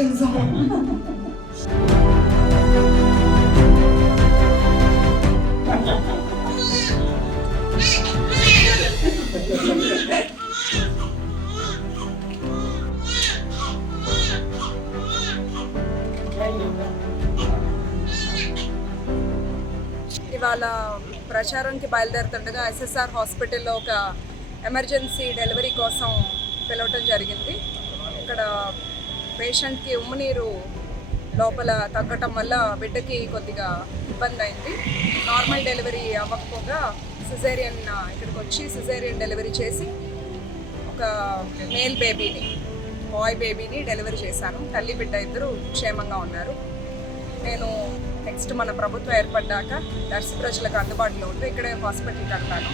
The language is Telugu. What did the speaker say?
కంగ్రాచులేషన్స్. ఇవాళ ప్రచారానికి బయలుదేరుతుండగా ఎస్ఎస్ఆర్ హాస్పిటల్లో ఒక ఎమర్జెన్సీ డెలివరీ కోసం పిలవటం జరిగింది. ఇక్కడ పేషెంట్కి ఉమ్మనీరు లోపల తగ్గటం వల్ల బిడ్డకి కొద్దిగా ఇబ్బంది అయింది. నార్మల్ డెలివరీ అవ్వకపోగా ఇక్కడికి వచ్చి సిజేరియన్ డెలివరీ చేసి ఒక మేల్ బేబీని, బాయ్ బేబీని డెలివరీ చేశాను. తల్లి బిడ్డ ఇద్దరు క్షేమంగా ఉన్నారు. నేను నెక్స్ట్ మన ప్రభుత్వం ఏర్పడ్డాక దర్శి ప్రజలకు అందుబాటులో ఉంటూ ఇక్కడే హాస్పిటల్ కడతాను.